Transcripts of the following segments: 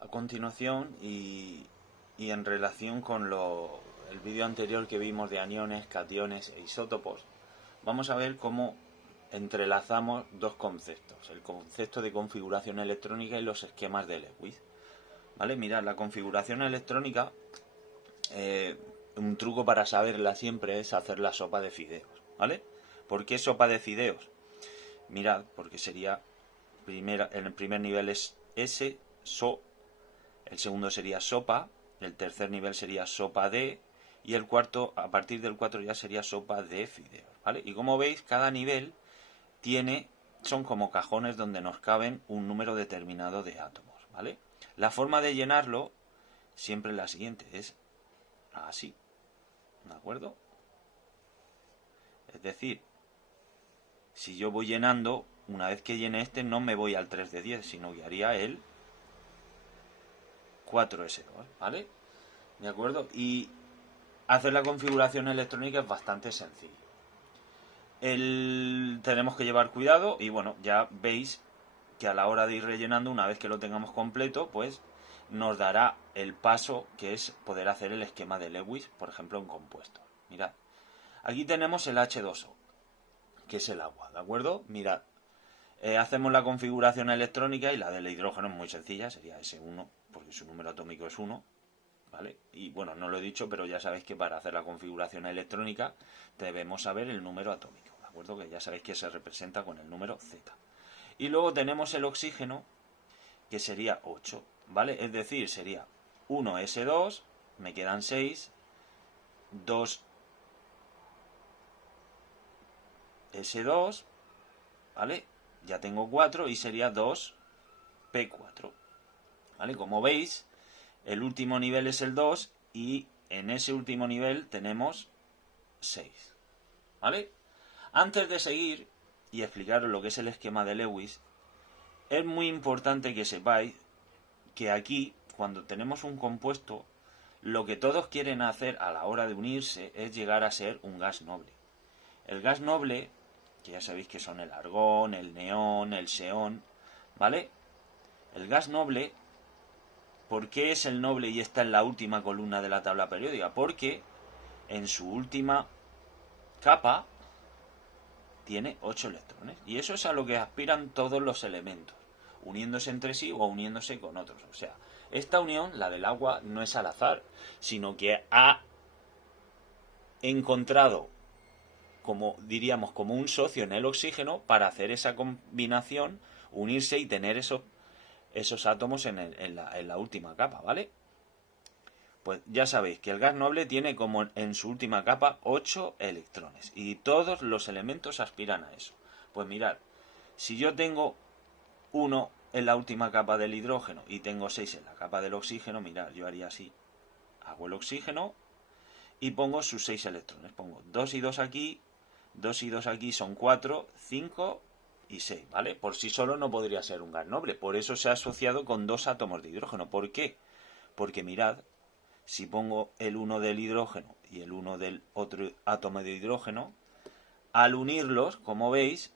A continuación, y en relación con el vídeo anterior que vimos de aniones, cationes e isótopos, vamos a ver cómo entrelazamos dos conceptos, el concepto de configuración electrónica y los esquemas de Lewis. ¿Vale? Mirad, la configuración electrónica, un truco para saberla siempre es hacer la sopa de fideos. ¿Vale? ¿Por qué sopa de fideos? Mirad, porque sería, en el primer nivel es S, SO, el segundo sería sopa, el tercer nivel sería sopa de, y el cuarto, a partir del 4 ya sería sopa de fideos, ¿vale? Y como veis, cada nivel son como cajones donde nos caben un número determinado de átomos, ¿vale? La forma de llenarlo siempre es la siguiente, es así, ¿de acuerdo? Es decir, si yo voy llenando, una vez que llene este, no me voy al 3 de 10, sino que haría el 4S2, ¿vale? ¿De acuerdo? Y hacer la configuración electrónica es bastante sencillo. Tenemos que llevar cuidado y bueno, ya veis que a la hora de ir rellenando, una vez que lo tengamos completo, pues nos dará el paso que es poder hacer el esquema de Lewis, por ejemplo, en compuestos. Mirad, aquí tenemos el H2O, que es el agua, ¿de acuerdo? Mirad, hacemos la configuración electrónica y la del hidrógeno es muy sencilla, sería S1, porque su número atómico es 1, ¿vale? Y bueno, no lo he dicho, pero ya sabéis que para hacer la configuración electrónica debemos saber el número atómico, ¿de acuerdo? Que ya sabéis que se representa con el número Z. Y luego tenemos el oxígeno, que sería 8, ¿vale? Es decir, sería 1S2, me quedan 6, 2S2, ¿vale? Ya tengo 4 y sería 2P4, ¿vale? Como veis, el último nivel es el 2 y en ese último nivel tenemos 6, ¿vale? Antes de seguir y explicaros lo que es el esquema de Lewis, es muy importante que sepáis que aquí, cuando tenemos un compuesto, lo que todos quieren hacer a la hora de unirse es llegar a ser un gas noble. El gas noble, que ya sabéis que son el argón, el neón, el xeón, ¿vale? El gas noble, ¿por qué es el noble y está en la última columna de la tabla periódica? Porque en su última capa tiene 8 electrones. Y eso es a lo que aspiran todos los elementos, uniéndose entre sí o uniéndose con otros. O sea, esta unión, la del agua, no es al azar, sino que ha encontrado, como diríamos, como un socio en el oxígeno para hacer esa combinación, unirse y tener esos átomos en la última capa, ¿vale? Pues ya sabéis que el gas noble tiene como en su última capa 8 electrones y todos los elementos aspiran a eso. Pues mirad, si yo tengo 1 en la última capa del hidrógeno y tengo 6 en la capa del oxígeno, mirad, yo haría así. Hago el oxígeno y pongo sus 6 electrones. Pongo 2 y 2 aquí, 2 y 2 aquí son 4, 5 y 6, ¿vale? Por sí solo no podría ser un gas noble. Por eso se ha asociado con 2 átomos de hidrógeno. ¿Por qué? Porque mirad, si pongo el 1 del hidrógeno y el 1 del otro átomo de hidrógeno, al unirlos, como veis,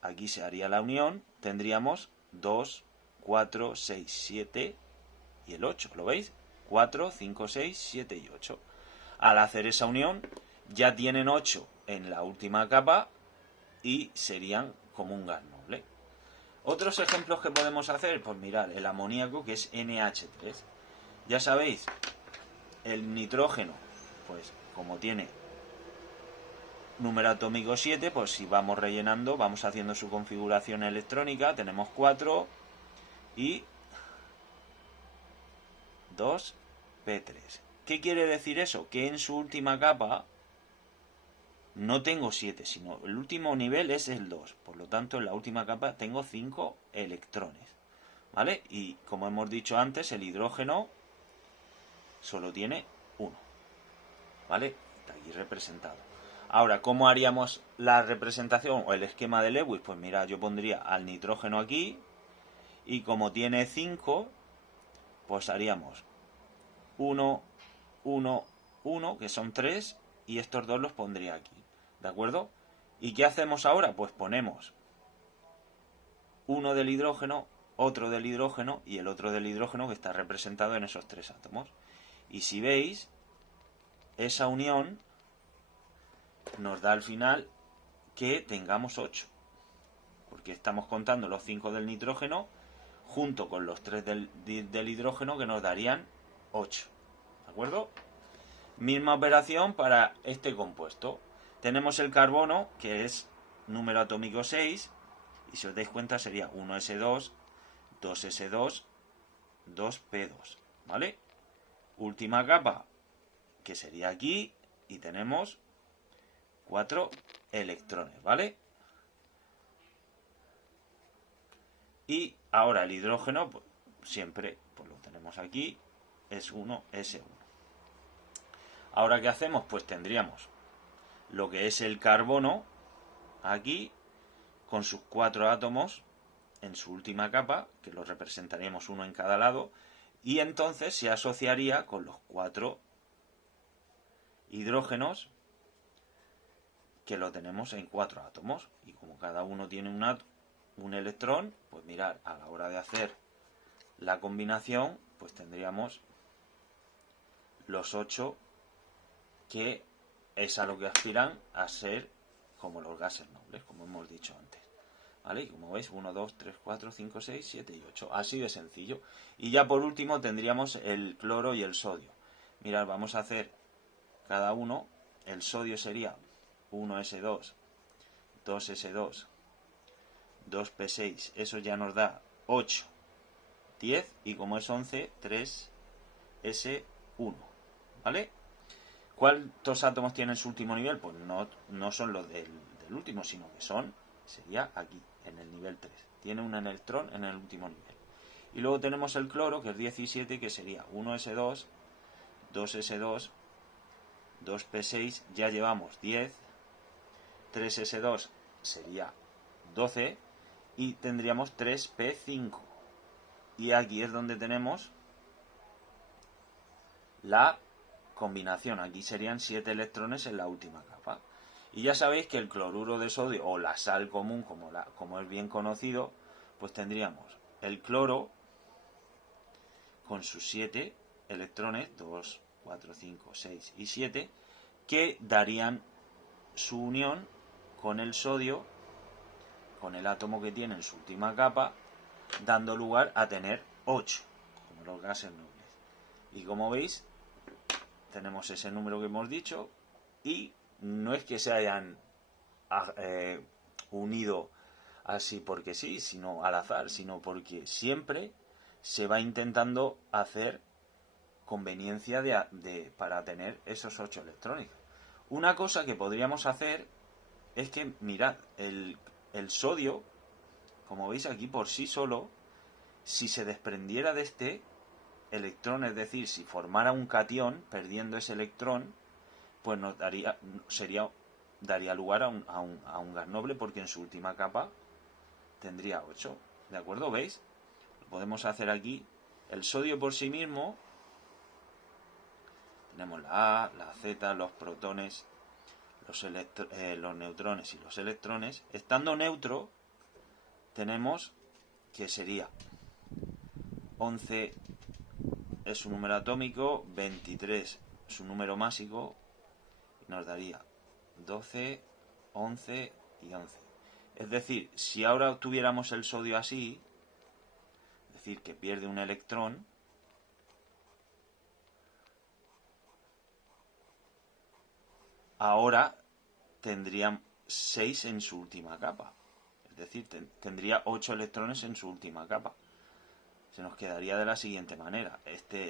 aquí se haría la unión, tendríamos 2, 4, 6, 7 y el 8, ¿lo veis? 4, 5, 6, 7 y 8. Al hacer esa unión, ya tienen 8 en la última capa y serían como un gas noble. Otros ejemplos que podemos hacer, pues mirad, el amoníaco, que es NH3. Ya sabéis, el nitrógeno, pues como tiene número atómico 7, pues si vamos rellenando, vamos haciendo su configuración electrónica, tenemos 4 y 2P3. ¿Qué quiere decir eso? Que en su última capa no tengo 7, sino el último nivel es el 2. Por lo tanto, en la última capa tengo 5 electrones. ¿Vale? Y como hemos dicho antes, el hidrógeno solo tiene 1. ¿Vale? Está aquí representado. Ahora, ¿cómo haríamos la representación o el esquema de Lewis? Pues mira, yo pondría al nitrógeno aquí y como tiene 5, pues haríamos 1, 1, 1, que son 3, y estos dos los pondría aquí. ¿De acuerdo? ¿Y qué hacemos ahora? Pues ponemos 1 del hidrógeno, otro del hidrógeno y el otro del hidrógeno que está representado en esos 3 átomos. Y si veis, esa unión nos da al final que tengamos 8, porque estamos contando los 5 del nitrógeno junto con los 3 del hidrógeno, que nos darían 8. ¿De acuerdo? Misma operación para este compuesto. Tenemos el carbono, que es número atómico 6, y si os dais cuenta sería 1s2, 2s2, 2p2, ¿vale? Última capa, que sería aquí, y tenemos 4 electrones, ¿vale? Y ahora el hidrógeno, pues, siempre pues lo tenemos aquí, es 1s1. Ahora, ¿qué hacemos? Pues tendríamos lo que es el carbono aquí, con sus 4 átomos en su última capa, que los representaríamos uno en cada lado, y entonces se asociaría con los 4 hidrógenos que lo tenemos en 4 átomos. Y como cada uno tiene un electrón, pues mirad, a la hora de hacer la combinación, pues tendríamos los 8, que es a lo que aspiran a ser como los gases nobles, como hemos dicho antes. ¿Vale? Y como veis, 1, 2, 3, 4, 5, 6, 7 y 8. Así de sencillo. Y ya por último tendríamos el cloro y el sodio. Mirad, vamos a hacer cada uno. El sodio sería 1s2, 2s2, 2p6. Eso ya nos da 8, 10. Y como es 11, 3s1. ¿Vale? ¿Cuántos átomos tienen su último nivel? Pues no son los del último, sino que sería aquí, en el nivel 3. Tiene un electrón en el último nivel. Y luego tenemos el cloro, que es 17, que sería 1s2, 2s2, 2p6, ya llevamos 10, 3s2 sería 12, y tendríamos 3p5. Y aquí es donde tenemos la combinación. Aquí serían 7 electrones en la última capa. Y ya sabéis que el cloruro de sodio, o la sal común, como es bien conocido, pues tendríamos el cloro con sus 7 electrones, 2, 4, 5, 6 y 7, que darían su unión con el sodio, con el átomo que tiene en su última capa, dando lugar a tener 8, como los gases nobles. Y como veis, tenemos ese número que hemos dicho, y no es que se hayan unido así porque sí, sino al azar, sino porque siempre se va intentando hacer conveniencia para tener esos 8 electrones. Una cosa que podríamos hacer es que, mirad, el sodio, como veis aquí por sí solo, si se desprendiera de este electrón, es decir, si formara un catión perdiendo ese electrón, pues nos daría lugar a un gas noble, porque en su última capa tendría 8. ¿De acuerdo? ¿Veis? Lo podemos hacer aquí. El sodio por sí mismo, tenemos la A, la Z, los protones, los neutrones y los electrones. Estando neutro, tenemos que sería 11 es su número atómico, 23 su número másico, y nos daría 12, 11 y 11. Es decir, si ahora tuviéramos el sodio así, es decir, que pierde un electrón, ahora tendría 6 en su última capa. Es decir, tendría 8 electrones en su última capa. Se nos quedaría de la siguiente manera.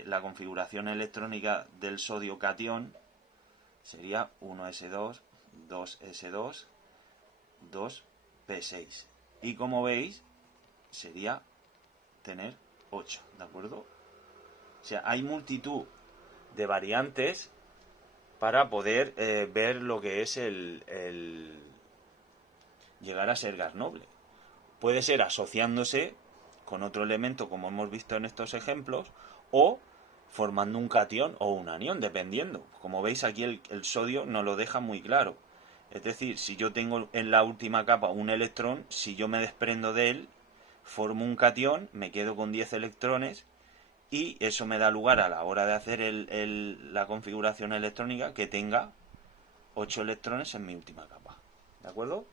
La configuración electrónica del sodio catión sería 1s2, 2s2, 2p6. Y como veis, sería tener 8, ¿de acuerdo? O sea, hay multitud de variantes para poder ver lo que es el llegar a ser gas noble. Puede ser asociándose con otro elemento, como hemos visto en estos ejemplos, o formando un catión o un anión, dependiendo. Como veis aquí el sodio nos lo deja muy claro. Es decir, si yo tengo en la última capa un electrón, si yo me desprendo de él, formo un catión, me quedo con 10 electrones y eso me da lugar a la hora de hacer la configuración electrónica que tenga 8 electrones en mi última capa. ¿De acuerdo?